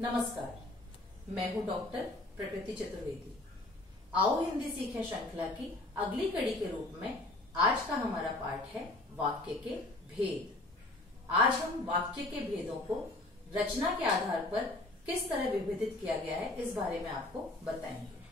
नमस्कार, मैं हूं डॉक्टर प्रकृति चतुर्वेदी। आओ हिंदी सीखें श्रृंखला की अगली कड़ी के रूप में आज का हमारा पाठ है वाक्य के भेद। आज हम वाक्य के भेदों को रचना के आधार पर किस तरह विभेदित किया गया है इस बारे में आपको बताएंगे।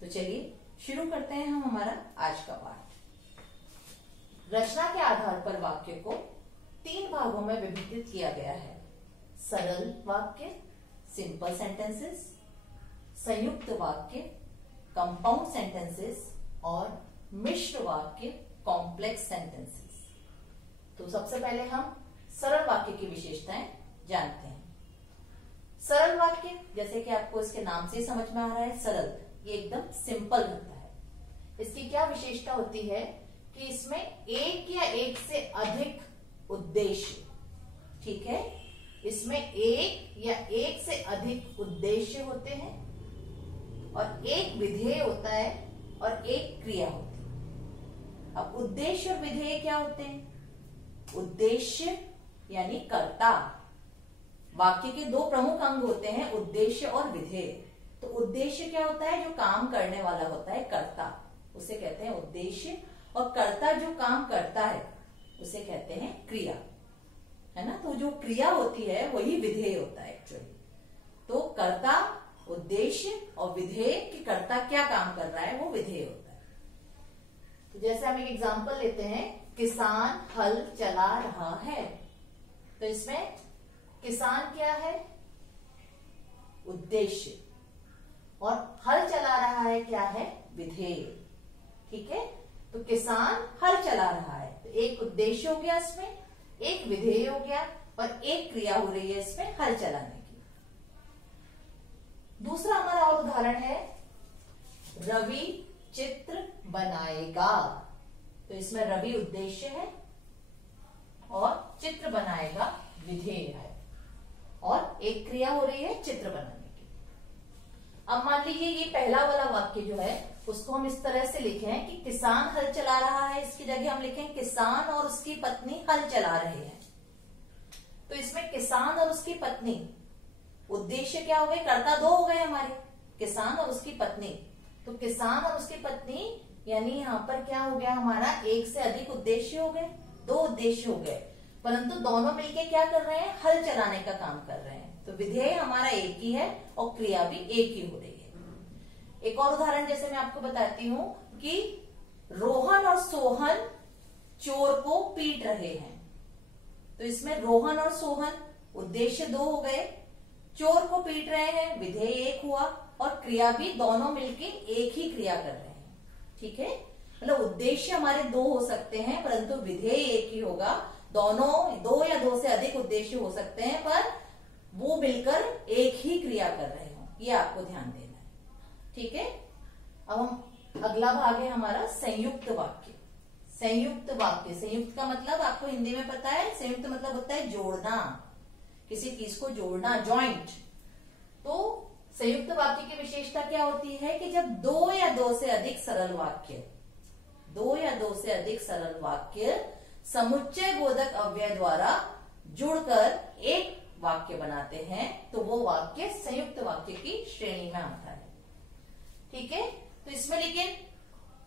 तो चलिए शुरू करते हैं हम हमारा आज का पाठ। रचना के आधार पर वाक्य को 3 भागों में विभेदित किया गया है: सरल वाक्य, सिंपल सेंटेंसेस, संयुक्त वाक्य, कंपाउंड सेंटेंसेस और मिश्र वाक्य, कॉम्प्लेक्स सेंटेंसेस। तो सबसे पहले हम सरल वाक्य की विशेषताएं जानते हैं। सरल वाक्य, जैसे कि आपको इसके नाम से समझ में आ रहा है, सरल, ये एकदम सिंपल होता है। इसकी क्या विशेषता होती है कि इसमें एक या एक से अधिक उद्देश्य, ठीक है, इसमें एक या एक से अधिक उद्देश्य होते हैं और एक विधेय होता है और एक क्रिया होती है। अब उद्देश्य और विधेय क्या होते हैं? उद्देश्य यानी कर्ता, वाक्य के 2 प्रमुख अंग होते हैं, उद्देश्य और विधेय। तो उद्देश्य क्या होता है? जो काम करने वाला होता है, कर्ता, उसे कहते हैं उद्देश्य। और कर्ता जो काम करता है उसे कहते हैं क्रिया, है ना। तो जो क्रिया होती है वही विधेय होता है एक्चुअली। तो कर्ता, उद्देश्य और विधेय कि कर्ता क्या काम कर रहा है वो विधेय होता है। तो जैसे हम एक एग्जांपल लेते हैं, किसान हल चला रहा है। तो इसमें किसान क्या है? उद्देश्य। और हल चला रहा है क्या है? विधेय, ठीक है। तो किसान हल चला रहा है, तो एक उद्देश्य हो गया इसमें, एक विधेय हो गया और एक क्रिया हो रही है इसमें हल चलाने की। दूसरा हमारा और उदाहरण है, रवि चित्र बनाएगा। तो इसमें रवि उद्देश्य है और चित्र बनाएगा विधेय है और एक क्रिया हो रही है चित्र बनाने की। अब मान लीजिए ये पहला वाला वाक्य जो है उसको हम इस तरह से लिखें कि किसान हल चला रहा है, इसकी जगह हम लिखें किसान और उसकी पत्नी हल चला रहे हैं। तो इसमें किसान और उसकी पत्नी, उद्देश्य क्या हो गए? कर्ता 2 हो गए हमारे, किसान और उसकी पत्नी। तो किसान और उसकी पत्नी यानी यहाँ पर क्या हो गया हमारा? एक से अधिक उद्देश्य हो गए, 2 उद्देश्य हो गए, परंतु दोनों मिलके क्या कर रहे हैं? हल चलाने का काम कर रहे हैं। तो विधेय हमारा एक ही है और क्रिया भी एक ही हो रही है। एक और उदाहरण जैसे मैं आपको बताती हूं कि रोहन और सोहन चोर को पीट रहे हैं। तो इसमें रोहन और सोहन उद्देश्य 2 हो गए, चोर को पीट रहे हैं, विधेय 1 हुआ और क्रिया भी दोनों मिलके एक ही क्रिया कर रहे हैं, ठीक है। मतलब उद्देश्य हमारे 2 हो सकते हैं परंतु विधेय एक ही होगा। दोनों 2 या 2 से अधिक उद्देश्य हो सकते हैं पर वो मिलकर एक ही क्रिया कर रहे हो, ये आपको ध्यान देना है, ठीक है। अब हम अगला भाग है हमारा संयुक्त वाक्य। संयुक्त वाक्य, संयुक्त का मतलब आपको हिंदी में पता है, संयुक्त मतलब होता है जोड़ना, किसी चीज को जोड़ना, जॉइंट। तो संयुक्त वाक्य की विशेषता क्या होती है कि जब 2 या 2 से अधिक सरल वाक्य, 2 या 2 से अधिक सरल वाक्य समुच्चय बोधक अव्यय द्वारा जुड़कर एक वाक्य बनाते हैं तो वो वाक्य संयुक्त वाक्य की श्रेणी में आता है, ठीक है। तो इसमें लेकिन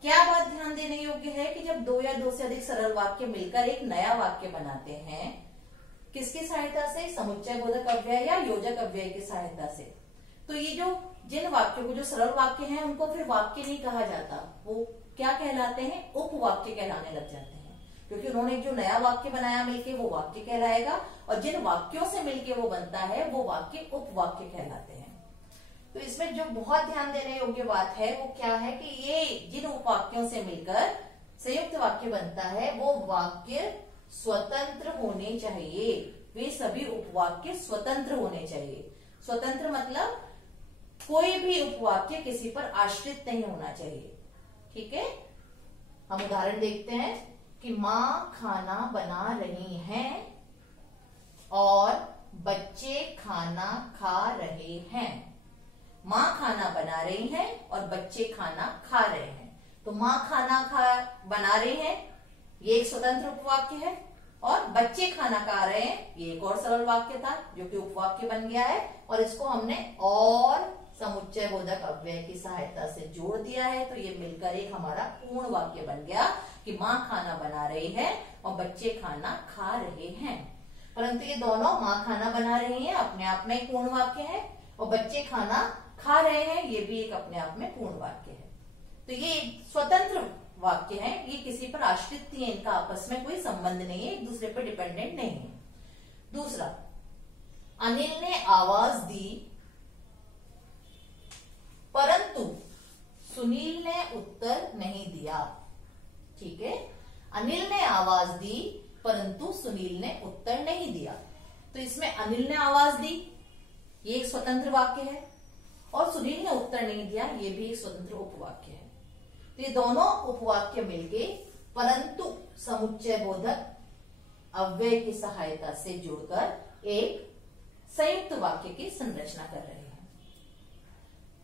क्या बात ध्यान देने योग्य है कि जब 2 या 2 से अधिक सरल वाक्य मिलकर एक नया वाक्य बनाते हैं, किसकी सहायता से? समुच्चय बोधक अव्यय या योजक अव्यय की सहायता से। तो ये जो जिन वाक्यों को, जो सरल वाक्य हैं, उनको फिर वाक्य नहीं कहा जाता, वो क्या कहलाते हैं? उपवाक्य कहलाने लग जाते हैं, क्योंकि उन्होंने जो नया वाक्य बनाया मिलके वो वाक्य कहलाएगा और जिन वाक्यों से मिलके वो बनता है वो वाक्य उपवाक्य कहलाते हैं। तो इसमें जो बहुत ध्यान देने योग्य बात है वो क्या है कि ये जिन उपवाक्यों से मिलकर संयुक्त वाक्य बनता है वो वाक्य स्वतंत्र होने चाहिए। वे सभी उपवाक्य स्वतंत्र होने चाहिए। स्वतंत्र मतलब कोई भी उपवाक्य किसी पर आश्रित नहीं होना चाहिए, ठीक है। हम उदाहरण देखते हैं कि माँ खाना बना रही हैं और बच्चे खाना खा रहे हैं। माँ खाना बना रही हैं और बच्चे खाना खा रहे हैं। तो माँ खाना बना रही हैं, ये एक स्वतंत्र उपवाक्य है और बच्चे खाना खा रहे हैं, ये एक और सरल वाक्य था जो कि उपवाक्य बन गया है, और इसको हमने और समुच्चय बोधक अव्यय की सहायता से जोड़ दिया है, तो ये मिलकर एक हमारा पूर्ण वाक्य बन गया कि माँ खाना बना रही है और बच्चे खाना खा रहे हैं। परंतु ये दोनों, माँ खाना बना रही है अपने आप में एक पूर्ण वाक्य है, और बच्चे खाना खा रहे हैं ये भी एक अपने आप में पूर्ण वाक्य है। तो ये एक स्वतंत्र वाक्य है, ये किसी पर आश्रित नहीं है, इनका आपस में कोई संबंध नहीं है, एक दूसरे पर डिपेंडेंट नहीं है। दूसरा, अनिल ने आवाज दी परंतु सुनील ने उत्तर नहीं दिया। ठीक है, अनिल ने आवाज दी परंतु सुनील ने उत्तर नहीं दिया। तो इसमें अनिल ने आवाज दी, ये एक स्वतंत्र वाक्य है, और सुनील ने उत्तर नहीं दिया, ये भी एक स्वतंत्र उपवाक्य है। तो ये दोनों उपवाक्य मिलके परंतु समुच्चय बोधक अव्यय की सहायता से जुड़कर एक संयुक्त वाक्य की संरचना कर रहे हैं।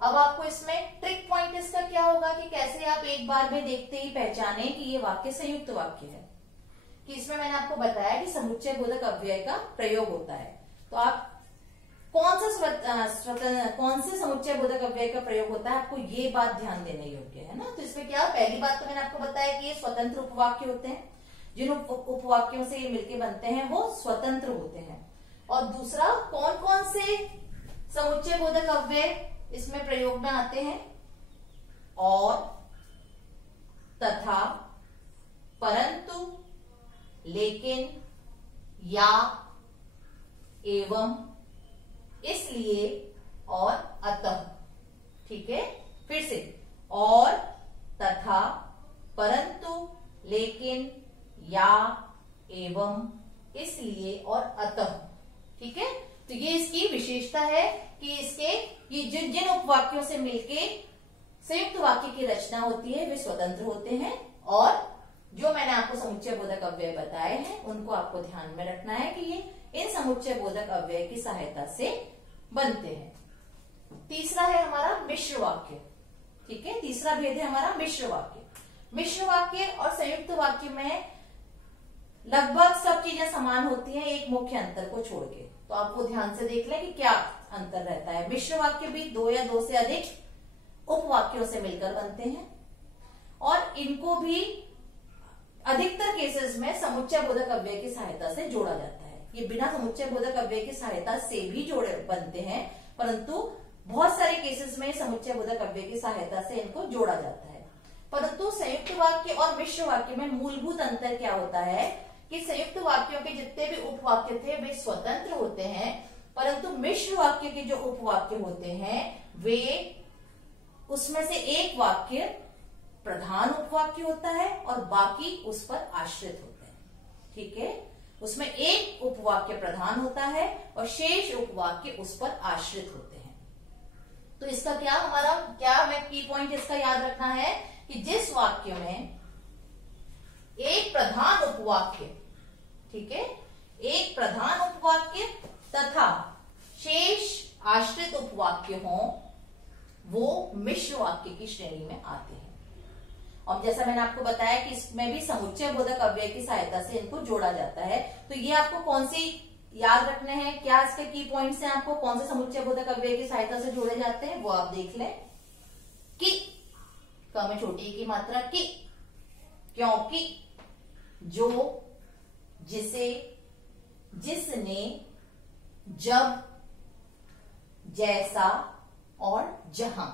अब आपको इसमें ट्रिक पॉइंट इसका क्या होगा कि कैसे आप एक बार में देखते ही पहचाने कि ये वाक्य संयुक्त वाक्य है। कि इसमें मैंने आपको बताया कि समुच्चय बोधक अव्यय का प्रयोग होता है, तो आप कौन से समुच्चय बोधक अव्यय का प्रयोग होता है, आपको ये बात ध्यान देने योग्य है ना। तो इसमें क्या, पहली बात तो मैंने आपको बताया कि ये स्वतंत्र उपवाक्य होते हैं, जिन उपवाक्यों से ये मिलके बनते हैं वो स्वतंत्र होते हैं। और दूसरा, कौन कौन से समुच्चय बोधक अव्यय इसमें प्रयोग में आते हैं, और, तथा, परंतु, लेकिन, या, एवं, इसलिए और अतः। ठीक है, फिर से, और, तथा, परंतु, लेकिन, या, एवं, इसलिए और अतः। ठीक है, तो ये इसकी विशेषता है कि इसके ये जिन उपवाक्यों से मिलके संयुक्त वाक्य की रचना होती है वे स्वतंत्र होते हैं, और जो मैंने आपको समुच्चय बोधक अव्यय बताए हैं उनको आपको ध्यान में रखना है कि ये इन समुच्चय बोधक अव्यय की सहायता से बनते हैं। तीसरा है हमारा मिश्र वाक्य। ठीक है, तीसरा भेद है हमारा मिश्र वाक्य। मिश्र वाक्य और संयुक्त वाक्य में लगभग सब चीजें समान होती हैं, एक मुख्य अंतर को छोड़ के। तो आप वो ध्यान से देख लें कि क्या अंतर रहता है। मिश्र वाक्य भी दो या दो से अधिक उपवाक्यों से मिलकर बनते हैं, और इनको भी अधिकतर केसेस में समुच्चय बोधक अव्यय की सहायता से जोड़ा जाता है। ये बिना समुच्चय बोधक अव्यय की सहायता से भी जोड़े बनते हैं, परंतु बहुत सारे केसेस में समुच्चय बोधक अव्यय की सहायता से इनको जोड़ा जाता है। परंतु संयुक्त वाक्य और मिश्र वाक्य में मूलभूत अंतर क्या होता है कि संयुक्त वाक्यों के जितने भी उपवाक्य थे वे स्वतंत्र होते हैं, परंतु मिश्र वाक्य के जो उपवाक्य होते हैं वे, उसमें से एक वाक्य प्रधान उपवाक्य होता है और बाकी उस पर आश्रित होते हैं। ठीक है, उसमें एक उपवाक्य प्रधान होता है और शेष उपवाक्य उस पर आश्रित होते हैं। तो इसका क्या हमें की पॉइंट इसका याद रखना है कि जिस वाक्य में एक प्रधान उपवाक्य, ठीक है, एक प्रधान उपवाक्य तथा शेष आश्रित उपवाक्य हों, वो मिश्र वाक्य की श्रेणी में आते हैं। और जैसा मैंने आपको बताया कि इसमें भी समुच्चय बोधक अव्यय की सहायता से इनको जोड़ा जाता है। तो ये आपको कौन सी याद रखने हैं, क्या इसके की पॉइंट्स हैं, आपको कौन से समुच्चय बोधक अव्यय की सहायता से जोड़े जाते हैं वो आप देख लें। कि क में छोटी की मात्रा की, क्योंकि, जो, जिसे, जिसने, जब, जैसा और जहां।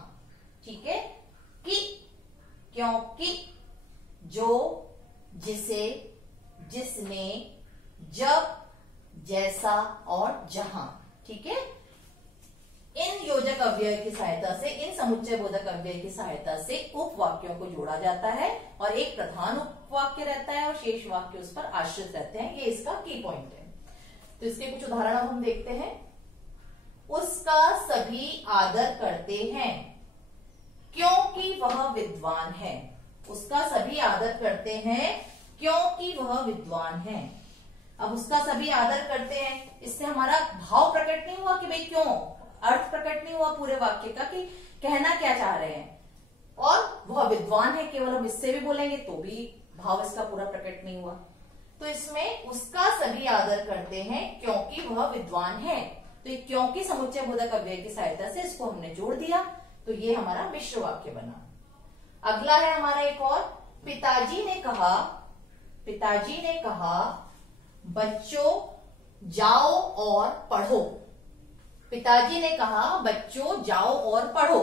ठीक है, कि, क्योंकि, जो, जिसे, जिसने, जब, जैसा और जहां। ठीक है, इन योजक अव्यय की सहायता से, इन समुच्चय बोधक अव्यय की सहायता से उपवाक्यों को जोड़ा जाता है और एक प्रधान उपवाक्य रहता है और शेष वाक्य उस पर आश्रित रहते हैं। ये इसका की पॉइंट है। तो इसके कुछ उदाहरण हम देखते हैं। उसका सभी आदर करते हैं क्योंकि वह विद्वान है। उसका सभी आदर करते हैं क्योंकि वह विद्वान है। अब उसका सभी आदर करते हैं, इससे हमारा भाव प्रकट नहीं हुआ कि भाई क्यों, अर्थ प्रकट नहीं हुआ पूरे वाक्य का कि कहना क्या चाह रहे हैं। और वह विद्वान है केवल हम इससे भी बोलेंगे तो भी भाव इसका पूरा प्रकट नहीं हुआ। तो इसमें उसका सभी आदर करते हैं क्योंकि वह विद्वान है। तो ये क्योंकि समुच्चय बोधक अव्यय की सहायता से इसको हमने जोड़ दिया, तो ये हमारा मिश्र वाक्य बना। अगला है हमारा एक और, पिताजी ने कहा बच्चों जाओ और पढ़ो। पिताजी ने कहा बच्चों जाओ और पढ़ो।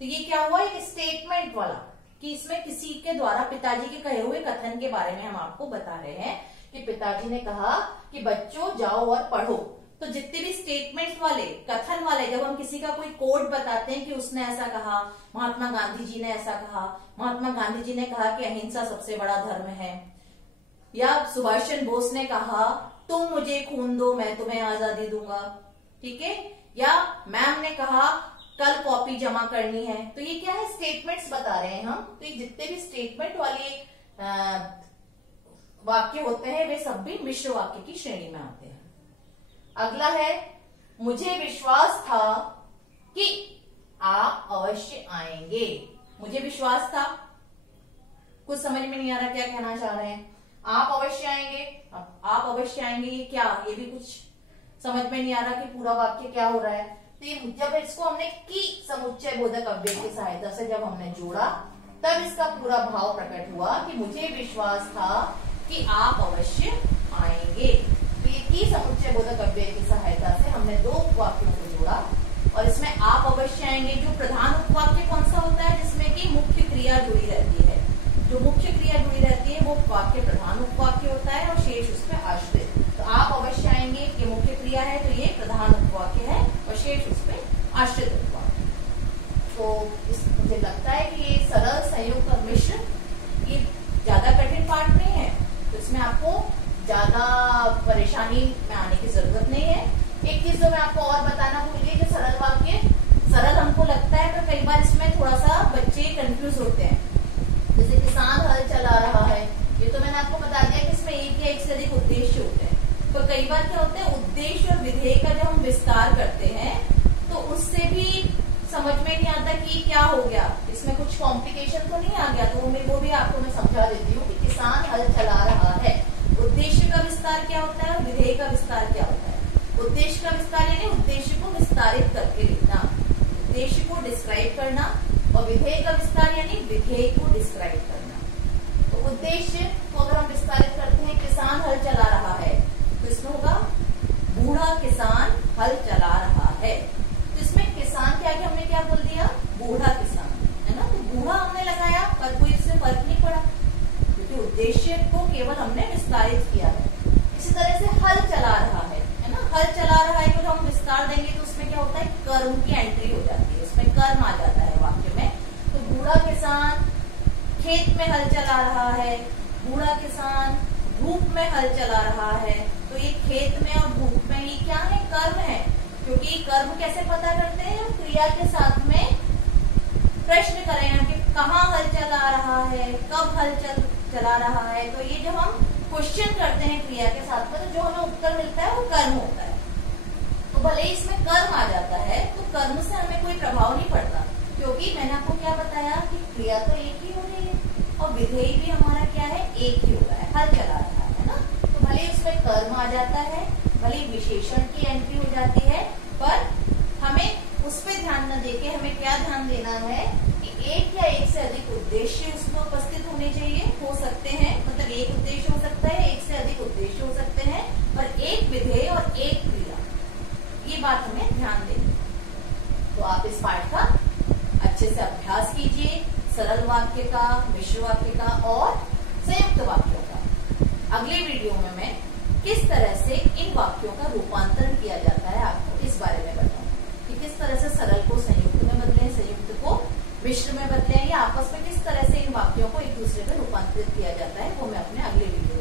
तो ये क्या हुआ, एक स्टेटमेंट वाला, कि इसमें किसी के द्वारा पिताजी के कहे हुए कथन के बारे में हम आपको बता रहे हैं कि पिताजी ने कहा कि बच्चों जाओ और पढ़ो। तो जितने भी स्टेटमेंट वाले, कथन वाले, जब हम किसी का कोई कोट बताते हैं कि उसने ऐसा कहा, महात्मा गांधी जी ने ऐसा कहा, महात्मा गांधी जी ने कहा कि अहिंसा सबसे बड़ा धर्म है, या सुभाष चंद्र बोस ने कहा तुम मुझे खून दो मैं तुम्हें आजादी दूंगा, ठीक है, या मैम ने कहा कल कॉपी जमा करनी है। तो ये क्या है, स्टेटमेंट्स बता रहे हैं हम। तो ये जितने भी स्टेटमेंट वाले वाक्य होते हैं वे सब भी मिश्र वाक्य की श्रेणी में आते हैं। अगला है, मुझे विश्वास था कि आप अवश्य आएंगे। मुझे विश्वास था, कुछ समझ में नहीं आ रहा क्या कहना चाह रहे हैं। आप अवश्य आएंगे, आप अवश्य आएंगे, ये क्या, ये भी कुछ समझ में नहीं आ रहा कि पूरा वाक्य क्या हो रहा है। तो ये जब इसको हमने की समुच्चय बोधक अव्यय की सहायता से जब हमने जोड़ा, तब इसका पूरा भाव प्रकट हुआ कि मुझे विश्वास था कि आप अवश्य आएंगे। तो ये की समुच्चय बोधक अव्यय की सहायता से हमने दो वाक्यों को जोड़ा, और इसमें आप अवश्य आएंगे जो प्रधान उपवाक्य कौन सा होता है, जिसमें की मुख्य क्रिया जुड़ी रहती है। जो मुख्य क्रिया जुड़ी रहती है वो वाक्य प्रधान उपवाक्य होता है और शेष उस पर आश्रित। तो आप अवश्य आएंगे ये मुख्य क्रिया है, तो ये प्रधान उपवाक्य है, और शेष उस पर आश्रित उपवाक्य। तो मुझे लगता है कि ये सरल, संयुक्त और मिश्र ये ज्यादा कठिन पाठ नहीं है, तो इसमें आपको ज्यादा परेशानी में आने की जरूरत नहीं है। एक चीज तो मैं आपको और बताना भूल गई कि सरल वाक्य सरल हमको लगता है, पर कई बार इसमें थोड़ा सा बच्चे कंफ्यूज होते हैं। जैसे किसान हल चला रहा है, ये तो मैंने आपको बता दिया कि इसमें एक या एक से अधिक उद्देश्य होते हैं। तो कई बार क्या होता है, उद्देश्य और विधेय का जब हम विस्तार करते हैं तो उससे भी समझ में नहीं आता कि क्या हो गया, इसमें कुछ कॉम्प्लिकेशन तो नहीं आ गया। तो वो भी आपको मैं समझा देती हूँ कि किसान हल चला रहा है, उद्देश्य का विस्तार क्या होता है और विधेय का विस्तार क्या होता है। उद्देश्य का विस्तार यानी उद्देश्य को विस्तारित करके लिखना, उद्देश्य को डिस्क्राइब करना, और विधेय का विस्तार यानी विधेय को डिस्क्राइब करना। तो उद्देश्य को अगर हम विस्तारित करते हैं, किसान हल चला रहा है, तो इसमें होगा बूढ़ा किसान हल चला रहा है। तो इसमें किसान के आगे हमने क्या बोल दिया, बूढ़ा किसान, है ना। तो बूढ़ा हमने लगाया पर कोई इससे फर्क नहीं पड़ा, क्योंकि उद्देश्य को केवल हमने विस्तारित किया है। इसी तरह से हल चला रहा है ना, हल चला रहा है को हम विस्तार देंगे तो उसमें क्या होता है, कर्म की एंट्री हो जाती है, उसमें कर्म आ जाता है वाक्य में। तो बूढ़ा किसान खेत में हल चला रहा है, बूढ़ा किसान धूप में हल चला रहा है। तो ये खेत में और धूप में ये क्या है, कर्म है। क्योंकि कर्म कैसे पता करते हैं, हम क्रिया के साथ में प्रश्न करें कि कहाँ हल चला रहा है, कब हल चला रहा है। तो ये जब हम क्वेश्चन करते हैं क्रिया के साथ में, तो जो हमें उत्तर मिलता है वो कर्म होता है। तो भले इसमें कर्म आ जाता है, तो कर्म से हमें कोई प्रभाव नहीं पड़ता, क्योंकि मैंने आपको क्या बताया कि क्रिया तो एक ही हो रही है और विधेय भी हमारा क्या है, एक ही हो रहा है, हल चला रहा है ना। तो भले इसमें कर्म आ जाता है, भले विशेषण की एंट्री हो जाती है, पर हमें उस पर ध्यान न देके हमें क्या ध्यान देना है कि एक या एक से अधिक उद्देश्य उसमें उपस्थित होने चाहिए, हो सकते हैं, मतलब एक उद्देश्य हो सकता है, एक से अधिक उद्देश्य हो सकते हैं, और एक विधेय और एक क्रिया, ये बात हमें ध्यान देनी है। तो आप इस पाठ का अच्छे से अभ्यास कीजिए, सरल वाक्य का, मिश्र वाक्य का और संयुक्त वाक्यों का। अगले वीडियो में मैं किस तरह से इन वाक्यों का रूपांतरण किया जाता है आपको इस बारे में बताऊंगी कि किस तरह से सरल को संयुक्त में बदलें, संयुक्त को मिश्र में बदलें, या आपस में किस तरह से इन वाक्यों को एक दूसरे में रूपांतरित किया जाता है, वो मैं अपने अगले वीडियो